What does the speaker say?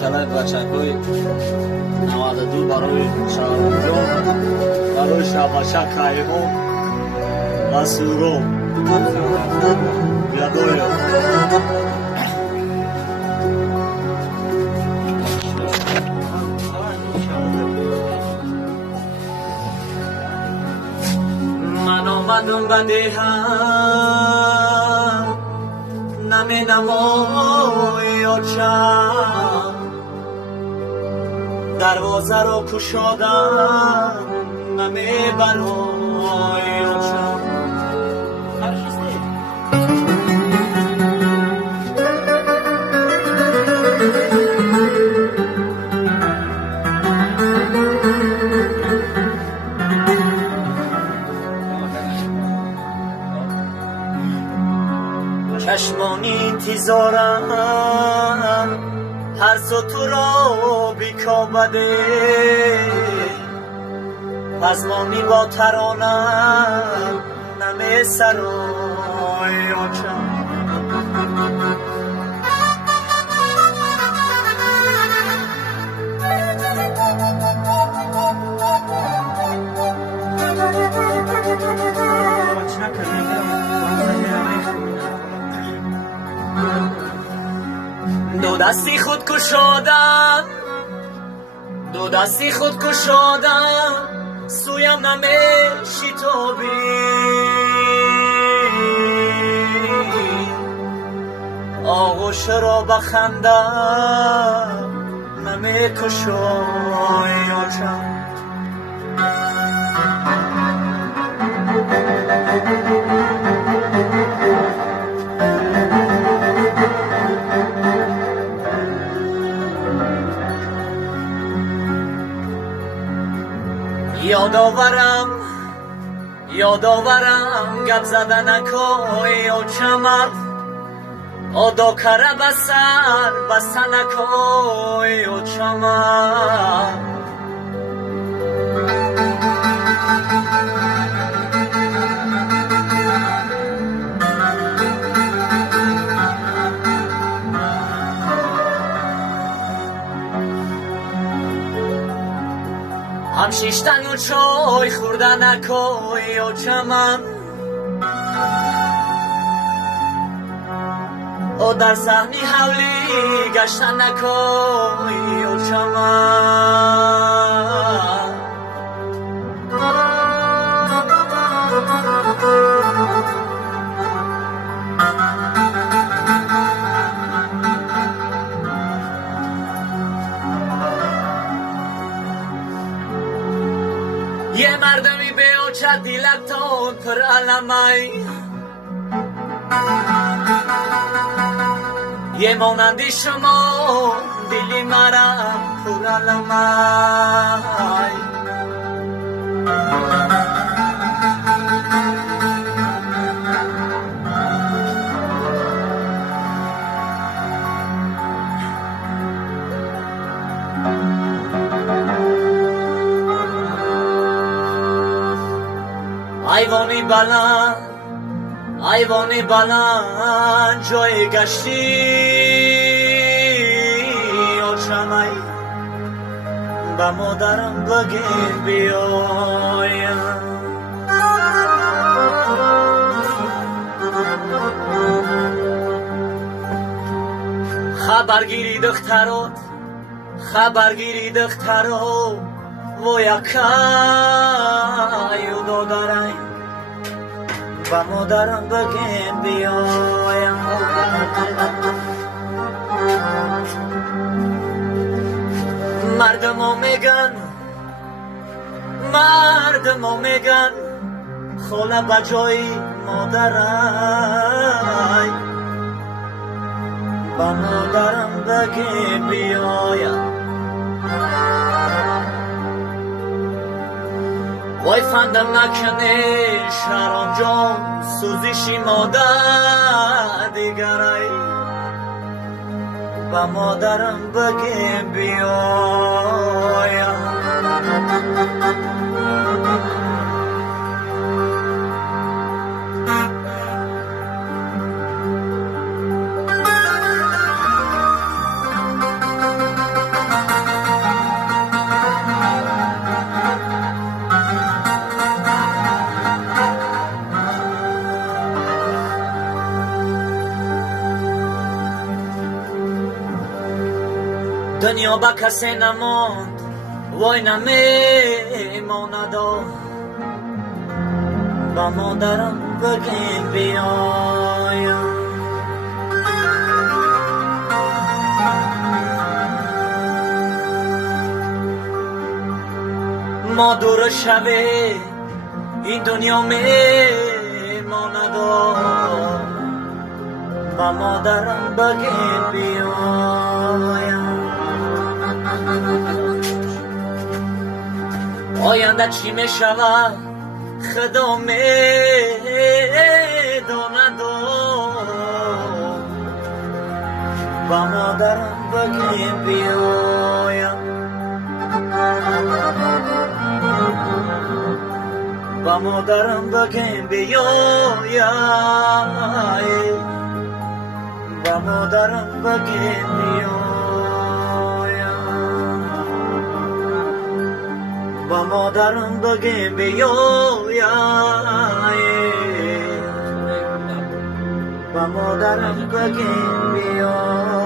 талай бачакҳои 92 барои Шаҳрумҷон, барои Шабаша Кайҳон ва Сургон Ядоё. Ман омадам ба деҳам наменамои очам, дарвозаро кушодам намебарои очам. چشمانی انتظارم هر سو تو را بیکابده، پزمانی با ترانم نمه سرای آچم. دو دستی خود کشادم، دو دستی خود کشادم، سویم نمیشتابی. آغوش را بخندم نمیکشای آچم. یادآورم گپ زدنکای آچمت، آدا کره بسر بستنکای آچمت. هم شیشتن و چای خوردن اکای آچمم، او در صحنی حولی گشتن اکای آچمم. یه مردمی به آچه دیلتان پر علمی، یه مانندی شما دلی مرم پر علمی. ایوانی بلند جای گشتی آچمای، با مادرم بگیر بیایم. خبرگیری دخترات و یکای و دادرای، با مادرم بگیم بیایم. مردم میگن خاله بجای مادرای، با مادرم بگیم بیایم. وای فندم نکنه شهرام جان سوزشی مادر دیگرای، با مادرم بگیم بیایم. دنیا با کسی نماند وای نمیماند با مادرم بگیم بیایم ما دور شبه این دنیا میماند با مادرم بگیم بیایم آینده چی میشود خدا میداند با مادرم بگیم بیایم با مادرم بگیم بیایم با مادرم بگیم بیایم با مادرم بگیم بیایم با مادرم بگیم بیایم